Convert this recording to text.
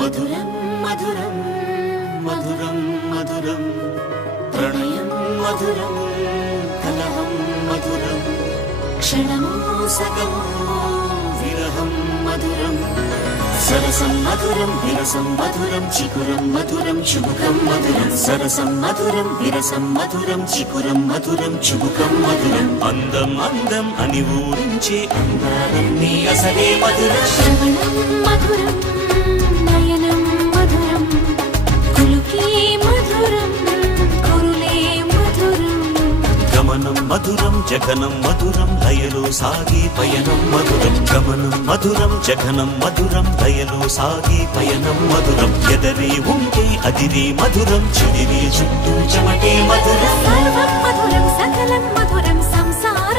మధురం మధురం మధురం మధురం ప్రణయం మధురం కలహం మధురం క్షణమో సగమో విరహం మధురం సరసం మధురం విరసం మధురం చికురం మధురం చుబుకం మధురం సరసం మధురం విరసం మధురం చికురం మధురం చుబుకం మధురం అందం అందం అని ఊరించే అందాలన్నీ అసలే మధురం శ్రవణం మధురం నయనం మధురం కులుకే మధురం కురులే మధురం గమనం మధురం జగనం మధురం లయలో సాగే పయనం మధురం గమనం మధురం జగనం మధురం లయలో సాగే పయనం మధురం ఎదరే ఉంటే అదిరే మధురం చెదిరే చుట్టూ చెమటే మధురం సర్వం మధురం సకలం మధురం సంసారం